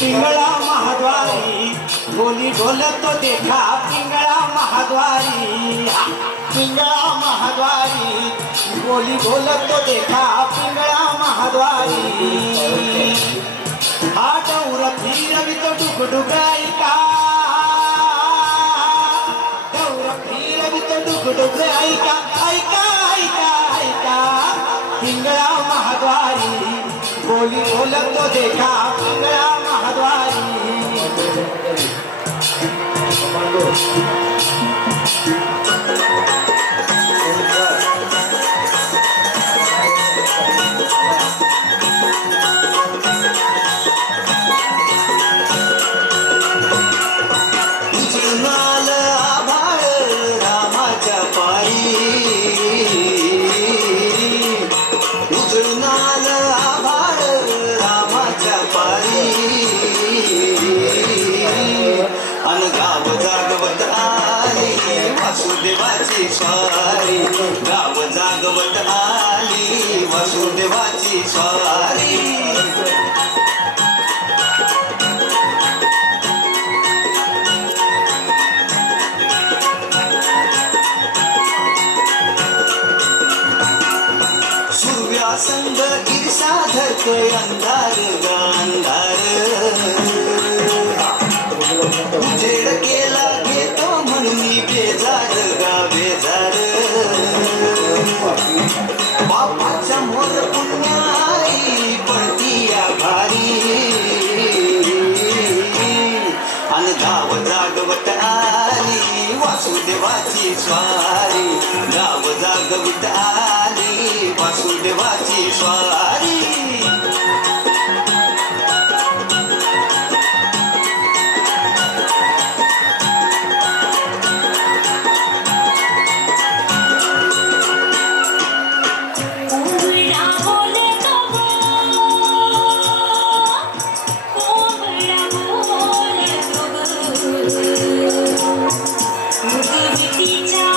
पिंगळा महाद्वारी बोली बोलत तो देखा पिंगळा महाद्वारी पिंगळा महाद्वारी बोली बोलत तो देखा पिंगळा महाद्वारी हा डौर फिरवी तो डुकडुक ऐका डौर फिरवी तो डुकडुक ऐका ऐका ऐका ऐका पिंगळा महाद्वारी बोली बोलत तो देखा पिंगळा महाद्वारी उजनाल आभाळ रामाच्या पायी उजनाल आभाळ रामाच्या पायी अन गाव जागवत आली वासुदेवाची स्वारी गाव जागवत आली वासुदेवाची स्वारी सूर्यासंग ईर्षा धरतोय अंधार गांधार उजेड केला घेतो म्हणून बेजार गा बेजार बापाच्या मोर पुण्याई पडती या भारी अन गाव जागवत आली वासुदेवाची स्वारी गाव जागवत आली वासुदेवाची स्वारी मुगवितीच्या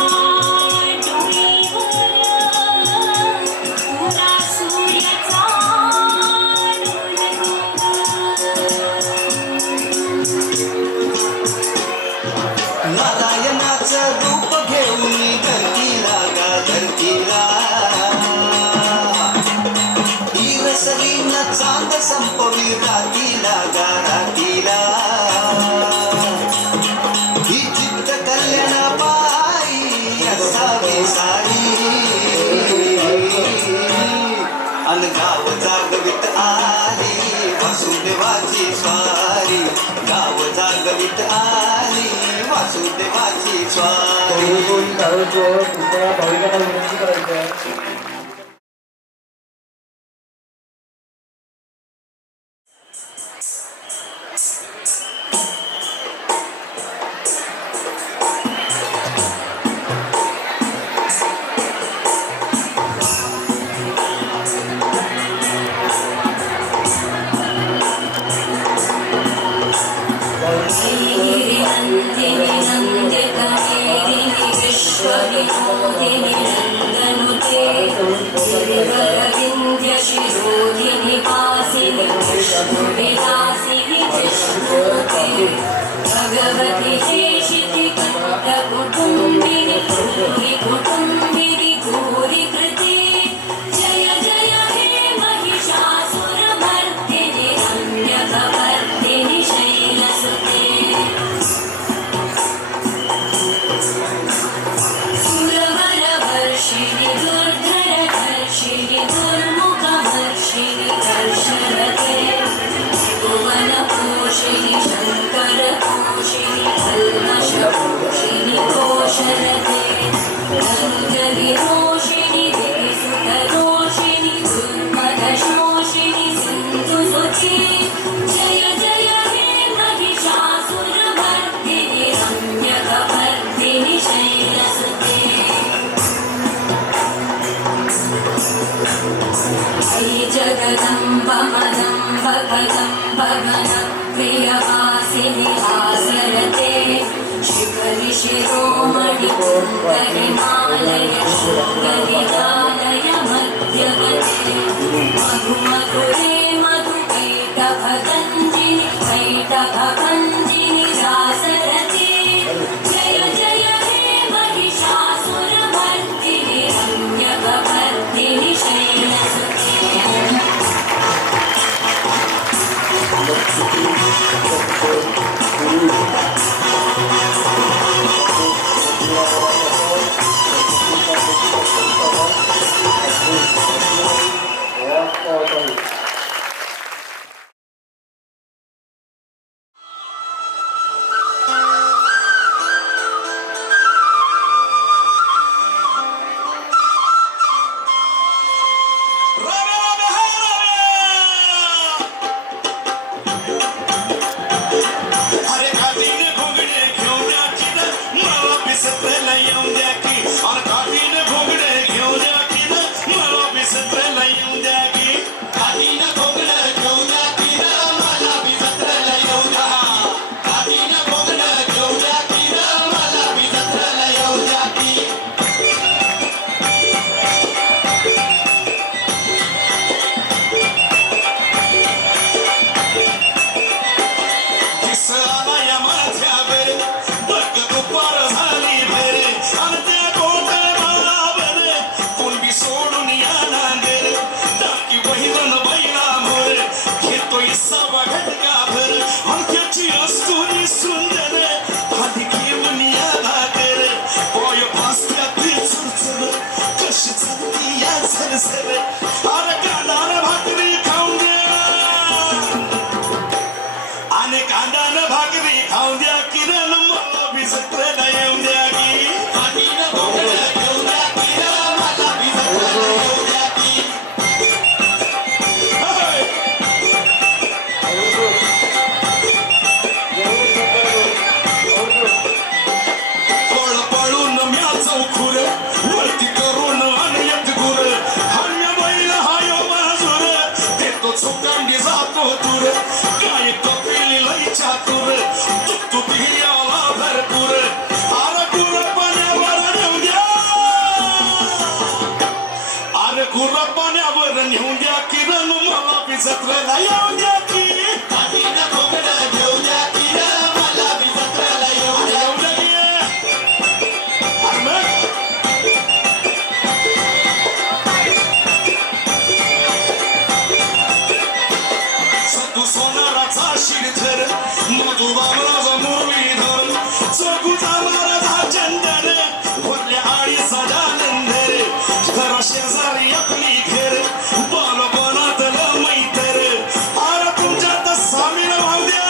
वासुदेवाची स्वारी. कोणी काढतो कृपया भाविकांना विनंती करायची आहे. भगवती शेषिति कुटुम्बिनि कुटुम्बिनि भूरि कृते जय जय हे महिषासुरमर्दिनि रम्यकवर्दिनि शैलसुते सुरवरवर्षिणि दुर्धरधर्षिणि दुर्मुखवर्षिणि कर्षरते भुवनपोषिणि शङ्करपोषिणि कल्मषपोषिणि घोषरते धनुजविरोषिणि विसुतरोषिणि दुर्मदशोषिणि सिन्धुसुते जय जय हे महिषासुरमर्दिनि रम्यकवर्दिनि शैलसुते श्री जगदम्ब मदम्ब कदम्ब घन प्रियवासिनि आसरते शिखरि शिरोमणि कुन्दहिमालय शृङ्गनिदालय मध्यगते मधु मधुरे मधुकैटभगञ्जिनि कैटभगञ्जिनि दासरते जय जय हे महिषासुरमर्दिनि रम्यकवर्दिनि शैलसुते शेजारी आपली घर बालपणातलं मैत्र अरे तुमच्यात सामील राहू द्या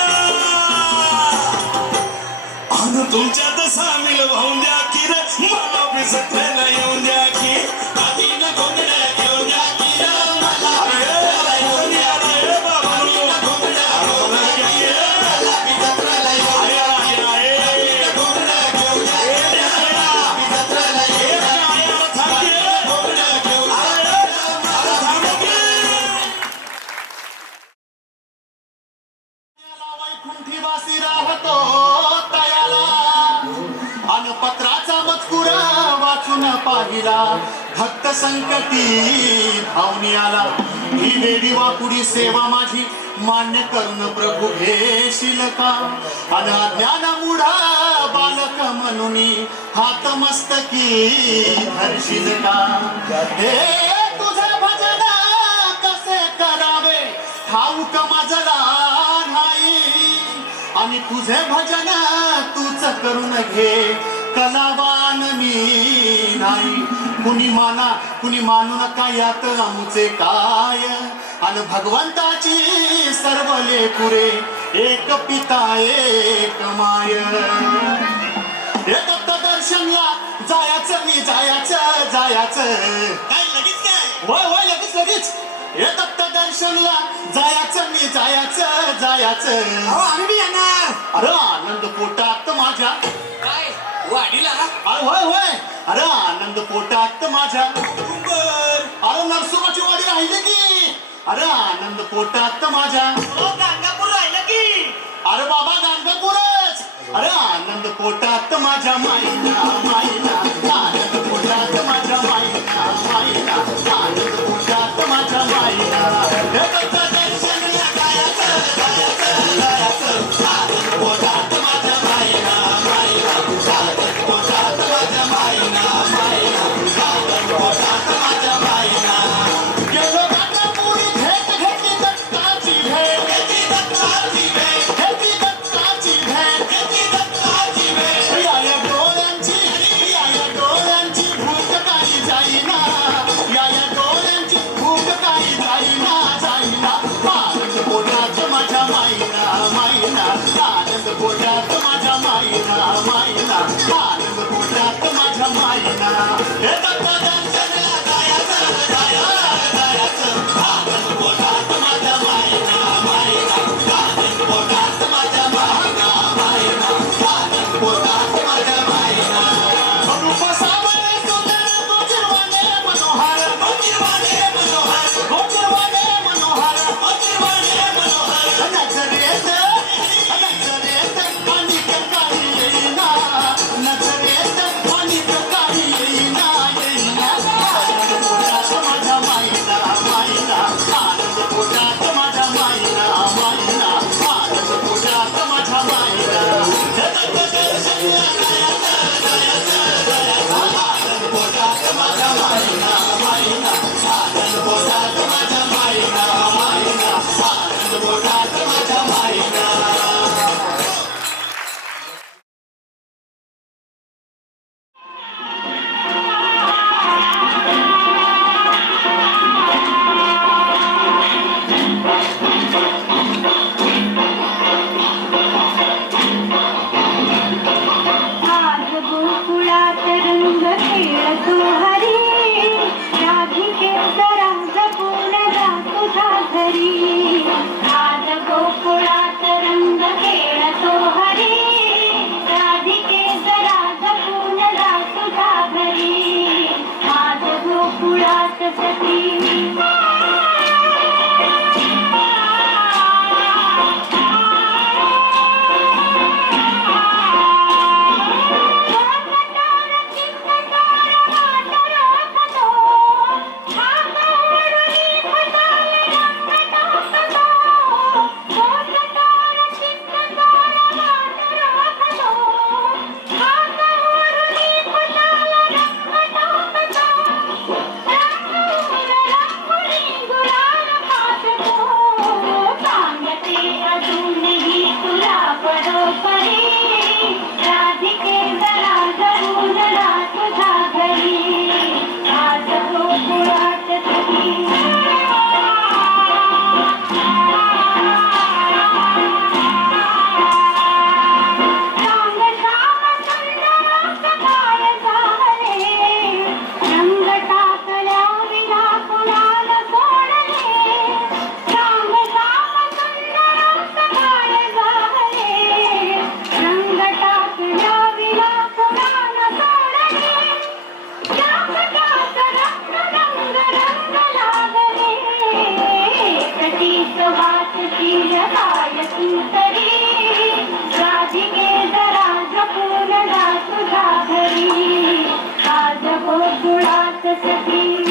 संकटी धावणी आला. ही वेडी वाकुडी सेवा माझी मान्य करून प्रभू घेशील का? अज्ञान मुढा बालक म्हणून हात मस्तकी धरशील का? हे तुझे भजन कसे करावे ठाऊक माझला नाही, आणि तुझे भजन तूच करून घे कलावान मी नाही. कुणी मानू नका यात आमुचे काय, आणि भगवंताची सर्व लेकुरे एक पिता एक माय. हे दत्त दर्शनला जायचं मी जायचं काय लगेच काय? होय लगेच हे दत्त दर्शनला जायचं मी जायचं आम्ही बी येणार. अरे आनंद पोटात माझ्या. काय वाढीला? होय अरे आनंद पोटात माझ्या. अरे नरसोबाची वाडी राहिली की. अरे आनंद पोटात माझ्या. गाणगापूर राहिलं की. अरे बाबा गाणगापूरच. अरे आनंद पोटात माझ्या माईना आनंद पोटात माझ्या माईना आनंद पोटात माझ्या माईना. हे दत्त दर्शनला जायचं आनंद पोटात माझ्या माईना आनंद पोटात माझ्या माईना आनंद पोटात माझ्या माईना. गेलो गाणगापुरी घेतली दत्ताची भेट, घेतली दत्ताची भेट. या डोळ्यांची भूक काही जाईना, या डोळ्यांची भूक काही जाईना. आनंद पोटात माझ्या माईना आनंद पोटात माझ्या माईना आनंद पोटात माझ्या माईना. हे दत्त दर्शनला जायचं आनंद पोटात माझ्या माईना आनंद पोटात माझ्या माईना आनंद पोटात माझ्या माईना. रूप सावळे सुंदर गोचिरवाणे मनोहर नजरेत अनेक काही येईना, नजरेत अनेक काही येईना. आनंद पोटात माझ्या माईना आनंद पोटात माझ्या माईना आनंद पोटात माझ्या माईना. हे दत्त दर्शनला आनंद पोटात माझ्या माईना आनंद पोटात माझ्या माईना आनंद पोटात माझ्या माईना. आज गोकुळात रंग खेळतो हरी, राधिके जरा जपून जा तुझ्या घरी. आज गोकुळात रंग खेळतो हरी, राधिके जरा जपून जा तुझ्या घरी. आज गोकुळात सती राधिके जरा जरूर जा तुझ्या घरी. आज गोकुळात सती सांग श्याम सुंदर सकाळ झाले, रंग टाकल्या विना कुणाला सोडले. सांग श्याम सुंदर सकाळ झाले, रंग टाकल्या विना कुणाला सोडले. जात रंग लागले, सतीच वाचशील काय सुंदरी. राधिके जरा जपून जा तुझ्या घरी. आज गोकुळात सती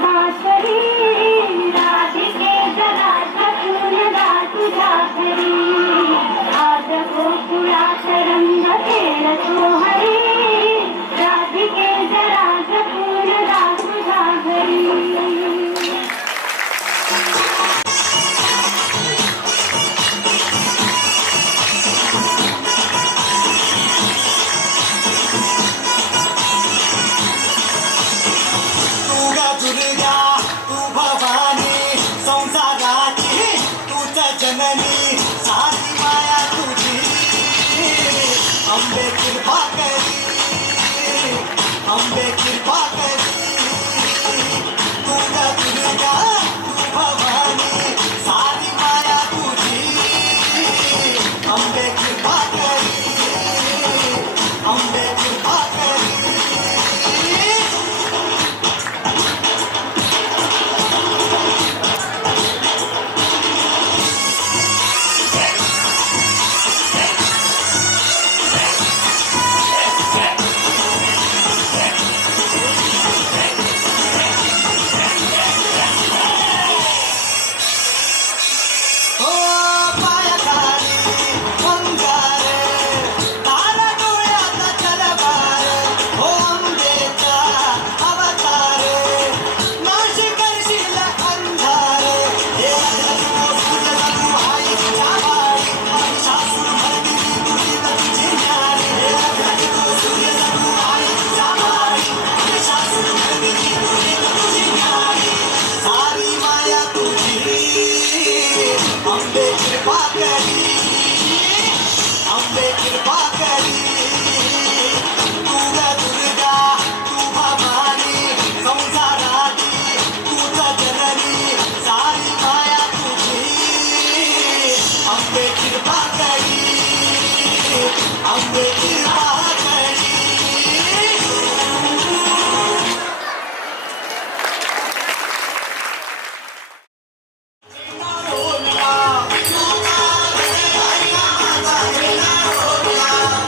बासरी राधिके जरा सजून गा तुझ्या घरी आज गोकुळात रंग खेळतो हरी राधिके जरा सजून गा तुझ्या घरी तुगा दुर्गा तू भवानी संसाराची तूच जननी सारी माया तुझी अंबे कृपा करी अंबे कृपा करी तुगा दुर्गा तू भवानी सारी माया तुझी अंबे कृपा करी अंबे कृपा करी ओ पायाखाली अंगार तारा डोळ्याचा चलबार ओ अंबेचा अवतार नाशी करशील अंधार हे सूर्य तू आई जावाई सासूर भरली तुझी तुझी न्यारी हे सूर्य तू आई जावाई सासूर भरली तुझी तुझी न्यारी सारी माया तुझी अंबे कृपा करी अंबे कृपा करी तुगा दुर्गा तू भवानी संसाराची तूच जननी सारी माया तुझी अंबे कृपा करी अंबे कृपा करी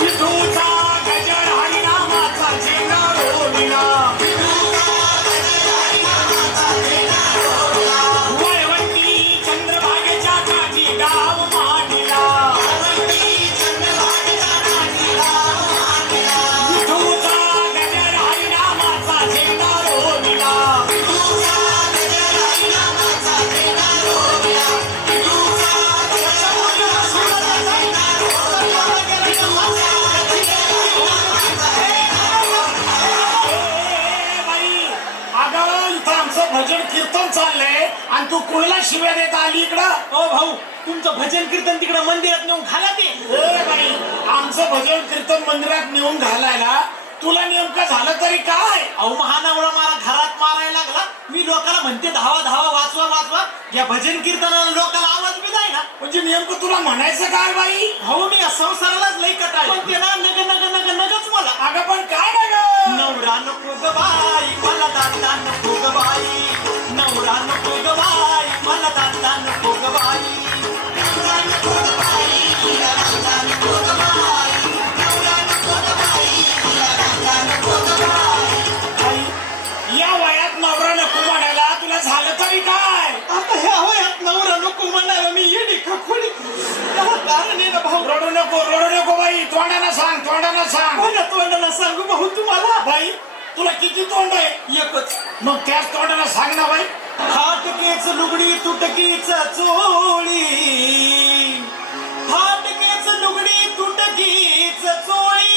विठूचा गजर हरिनामाचा झेंडा रोविला वळवंटी चंद्रभागेच्या काठी गाव मांडला विठूचा गजर हरिनामाचा झेंडा रोविला अगं इथं आमचं भजन कीर्तन चाललंय आणि तू कुणाला शिव्या देत आली इकडं ओ भाऊ तुमचं भजन कीर्तन तिकडे मंदिरात नेऊन घाला ते ए बाई आमचं भजन कीर्तन मंदिरात नेऊन घालायला तुला नेमकं झालं तरी काय अहो महानवरा मला घरात मारायला लागला मी लोकांना म्हणते धावा धावा वाचवा वाचवा या भजन कीर्तनाला लोकांना आवाज बी जाय ना म्हणजे नेमकं तुला म्हणायचं काय बाई भाऊ मी या संसारालाच लई कटाळ पण ते ना नग नग नग नगच मला अगं पण काय ना ग नवरा नको ग बाई मला दाता नको ग बाई नवरा नको ग बाई मला दाता नको ग बाई नवरा नको ग बाई मला दाता नको ग बाई नवरा नको ग बाई मला दाता नको ग बाई बाई, या वयात नवरा नको म्हणायला तुला झालं तरी काय आता ह्या वयात नवरा नको म्हणायला मी येडी खखोडी त्याला कारण आहे ना भाऊ रडू नको बाई तोंडानं सांग माझ्या तोंडाला सांगू भाऊ तुम्हाला बाई तुला किती तोंड आहे एकच मग त्याच तोंडानं सांग ना बाई फाटकेच लुगडी तुटकीच चोळी फाटकेच लुगडी तुटकीच चोळी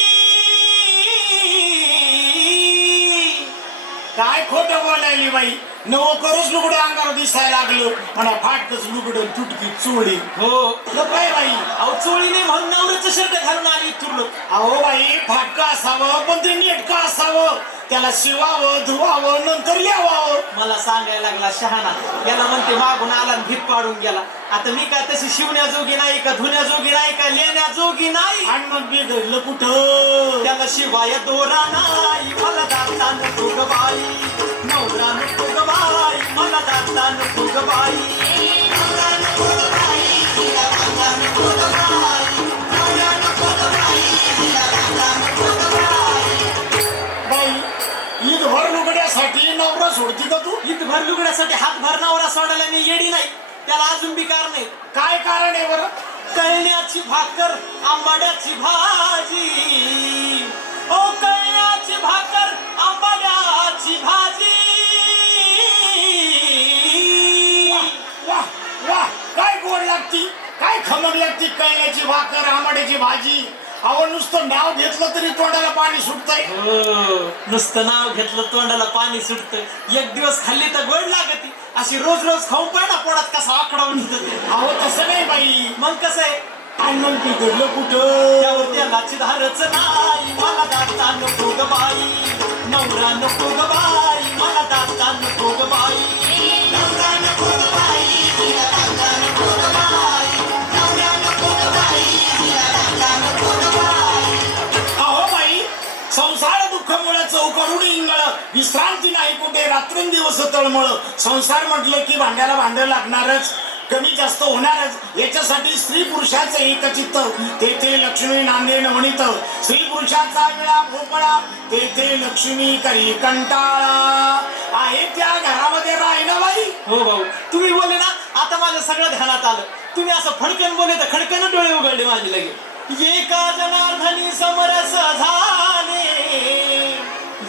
काय खोटं बोलायली बाई नवं करूच लुगडं अंगावर दिसायला लागलं म्हणा फाटकच लुगडं तुटकी चोळी हो काय बाई अहो चोळी नाही म्हणून नवऱ्याचं शर्ट घालून आली तुरलो अहो बाई फाटकं असावं पण ते नेटकं असावं त्याला शिवावं धुवावं नंतर लिहावं मला सांगायला लागला शहाणा याला म्हणते मागून आला आणि भीत पाडून गेला आता मी काय तशी शिवण्याजोगी नाही का धुण्याजोगी नाही का लेण्याजोगी नाही आणि मग बिघडलं कुठं त्याला शिवाय दोरा नाही मला दाता नको ग बाई नवरा नको ग बाई मला दाता नको ग बाई नवरा नको ग बाई तिला दाता नको ग बाई नवरा नको ग बाई तिला दाता नको ग बाई बाई ईद भर लुगड्यासाठी नवरा सोडती का तू? ईद भर लुगड्यासाठी हात भर नवरा सोडायला मी येडी नाही. त्याला अजून बी कारण नाही. काय कारण आहे बरं? कळण्याची भाकर आंबाड्याची भाजी. ओ कळण्याची भाकर आंबाड्याची भाजी. वा वा, काय गोड लागती, काय खमक लागती. कळण्याची भाकर आंबाड्याची भाजी. अहो नुसतं नाव घेतलं तरी तोंडाला पाणी सुटतंय. नुसतं नाव घेतलं तोंडाला पाणी सुटतं. एक दिवस खाल्ली तर गोड लागती. अशी रोज रोज खाऊन पाहिजे पोटात कसा आकडा उठत. अहो तसं नाही बाई. मग कसं आहे? आणि मग बिघडलं कुठं? त्यावर त्यालाची धारच नाही. मला दाता नको ग बाई. नवरा नको ग बाई. मला दाता नको ग बाई. नवरा नको ग बाई. तिला दाता नको ग बाई. नवरा नको ग बाई. तिला दाता नको ग बाई. अहो बाई, संसार दुःखमुळे चौकरून इंगळ. विश्रांती नाही कुठे, रात्रंदिवस तळमळ. संसार म्हटलं की भांड्याला भांडं लागणारच, कमी जास्त होणारच. याच्यासाठी स्त्री पुरुषाचं एकचित्त. तेथे लक्ष्मी नांदेण म्हणित. स्त्री पुरुषाचा विळा भोपळा. तेथे लक्ष्मी करी कंटाळा. आहे त्या घरामध्ये राहिना बाई. हो भाऊ, तुम्ही बोलले ना, आता माझ्या सगळं ध्यानात आलं. तुम्ही असं फडकन बोलले तर खडकन डोळे उघडले माझे लगे. एका जनार्दनी समरस झाले.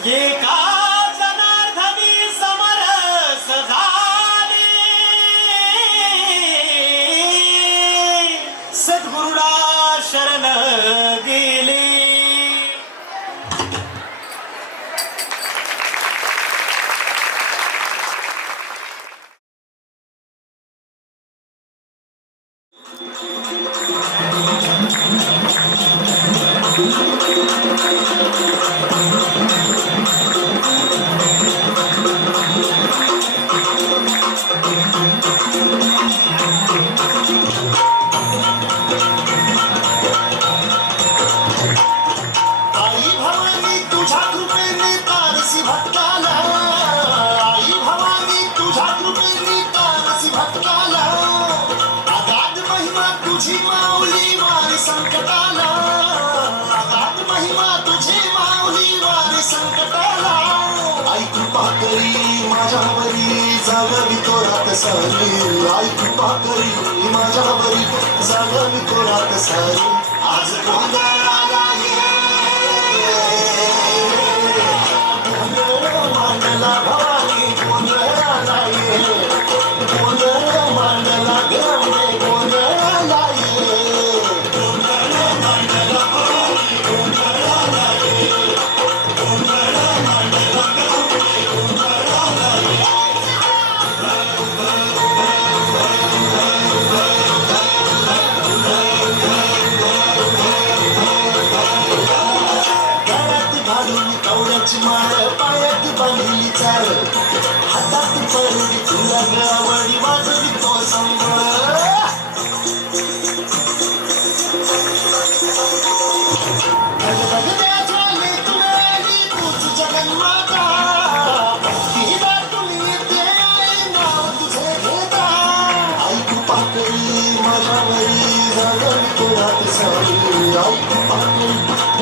एका जनार्दनी समरस झाले. सद्गुरुडा शरण गेले. आई भवानी तुझ्या कृपेने तारसी भक्ताला. आई भवानी तुझ्या कृपेने तारसी भक्ताला. अगाध महिमा तुझी माऊली वारी संकटाला. अगाध महिमा तुझी माऊली वारी संकटाला. आई कृपा करी माझ्यावरी जागवी तोरात सारी. आई कृपा करी माझ्यावरी जागवी तोरात सारी. आज गोंधळाला मांडला भवानी गोंधळाला ये. गोंधळ मांडला गवळे गोंधळाला ये. गोंधळ मांडला भवानी गोंधळाला ये. गोंधळ मांडला गवळे गोंधळाला ये. गळ्यात घालून कवड्याची माळ, पायात बांधली चाळ, हातात पडली तुला गवळी वाजवी तो संबळ. गगगगद्याच्या लेकरांनी तूच जगन्माता. भक्तीला तुम्ही येते आई नाव तुझे घेता. आई कृपा करी माझ्यावरी जागवी तोरात सारी. आई कृपा करी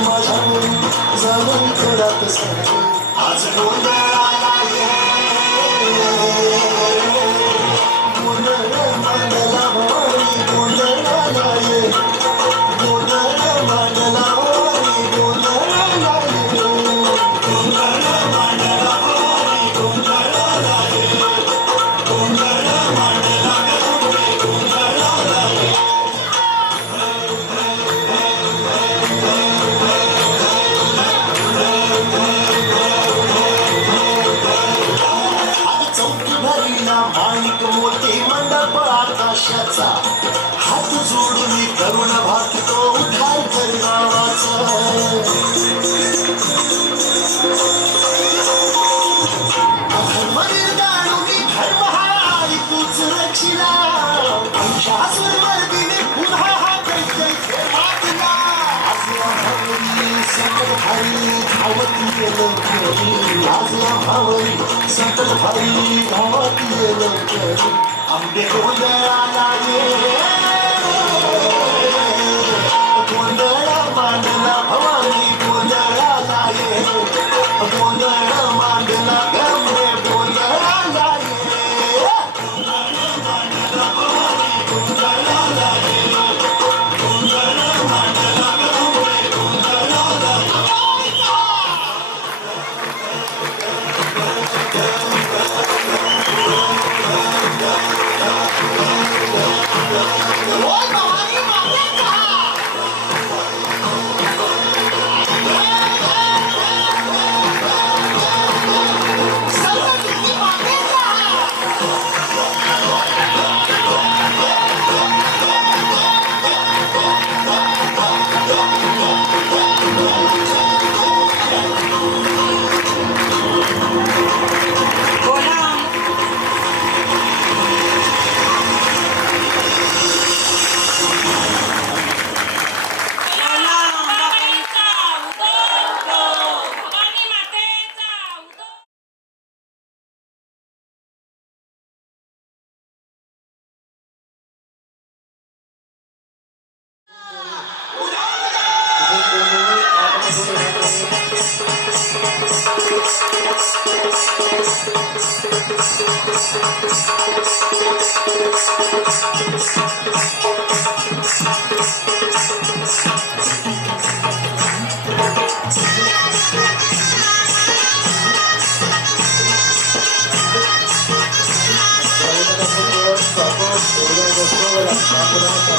माझ्यावरी जागवी तोरात सारी. आज गोंधळाला ये. गोंधळ मांडला भवानी गोंधळाला ये. गोंधळ मांडला भवानी गोंधळाला ये. गोंधळ मांडला भवानी गोंधळाला ये. गोंधळ मांडला गवळे गोंधळाला ये. आज चौकी भरीला माणिक मोठे मंडप आकाशाचा. हात जोडून करुण भागतो उद्धार कर गावाचा. धर्मवीर दाणुनी धर्म हा आई तूच रचिला. शासूर वर्दीने पुन्हा हा दैत्य खेळातला. आज या भावरी सकल भारी धावती लंकरी. आज या भावरी सकल भारी धावती लंकरी. आंबे गोंधळाला ये. गोंधळ मांडला भवानी गोंधळाला ये. गोंधळ मांडला गवळे गोंधळ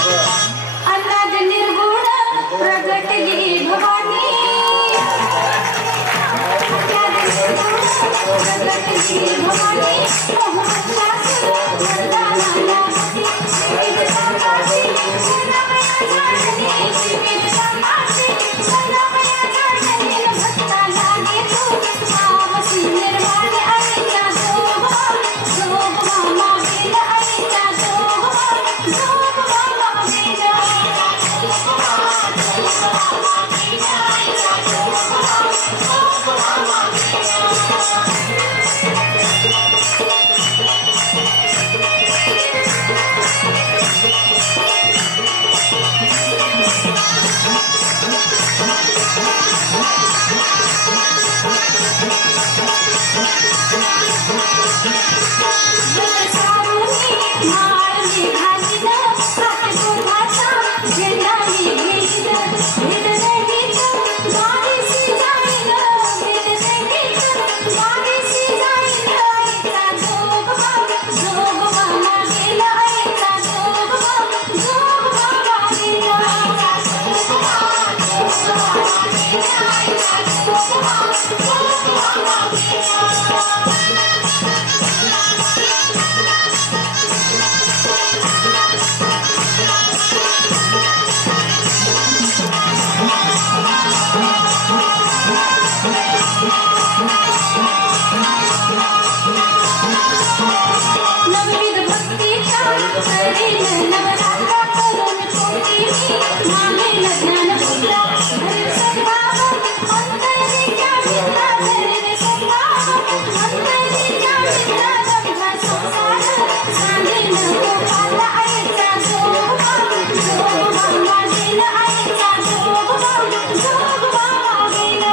अनाद निर्गुण प्रगटली भवानी अनाद निर्गुण प्रगटली भवानी मोहन वरदानाला विविध संपासी सर्वमया जाणली विविध संपासी सर्वमया जाणली भक्ताला घेतो पावसी निर्वाण आईचा शोभा शोभा मागेल आईचा शोभा शोभा मागेल नवविध भक्तीच्या शरीर नवरात्रा करून कोटीनी मागेल ज्ञान पुत्रा धरेल सद्भाव अंतरिच्या चित्रा धरेल सद्भाव अंतरिच्या चित्रा समजा संसार सांगेल गोपाल आईचा शोभा शोभा मागेल आईचा शोभा शोभा मागेल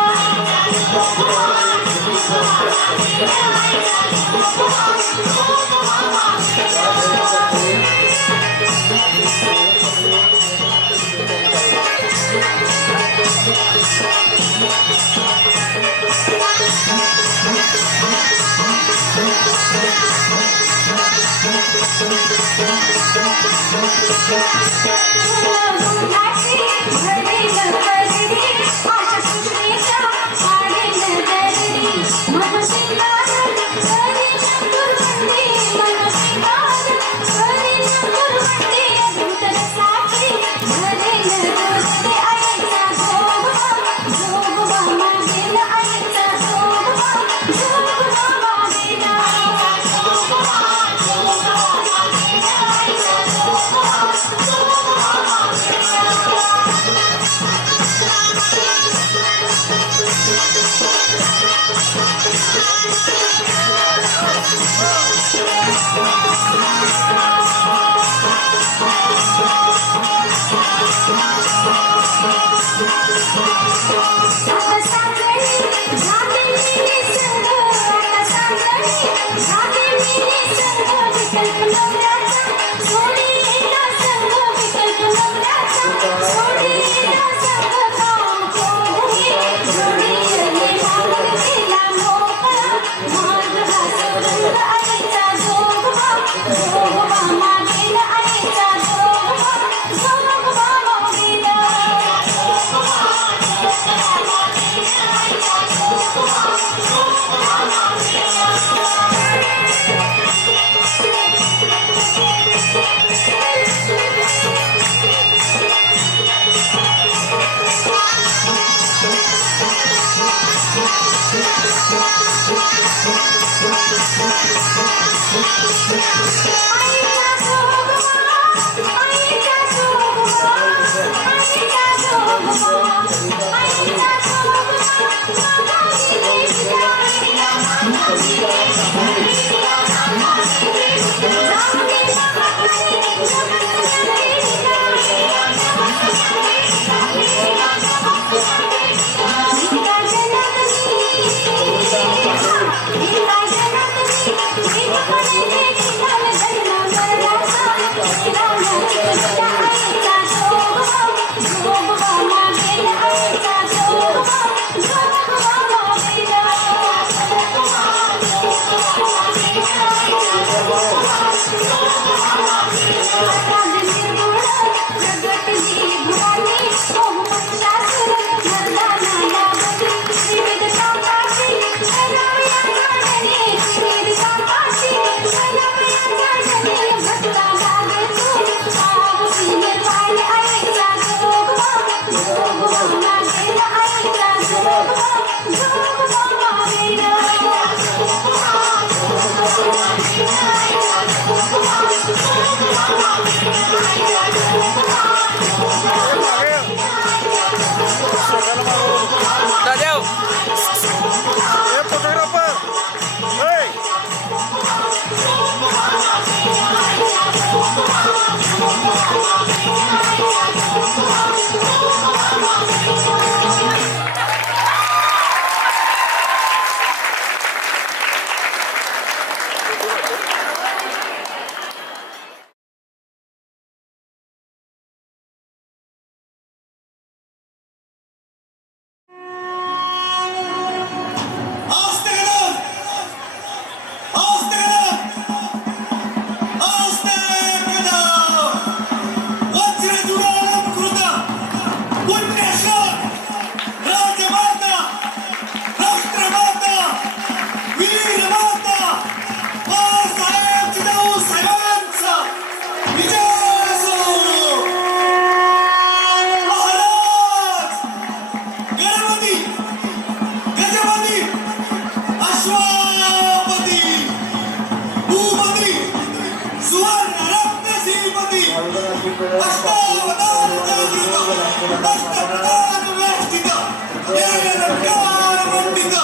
अलंकार मंडित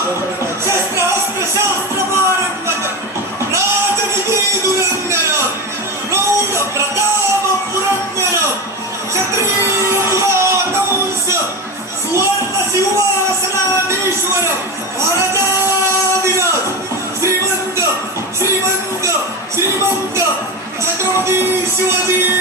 शस्त्रास्त्र शास्त्र पारंगत राजनीती दुरंदर प्रौढ प्रताप पुरंदर क्षत्रिय दुराकंस सुवर्ण सिंहासनाधीश्वर महाराजाधिराज श्रीमंत श्रीमंत श्रीमंत छत्रपती शिवाजी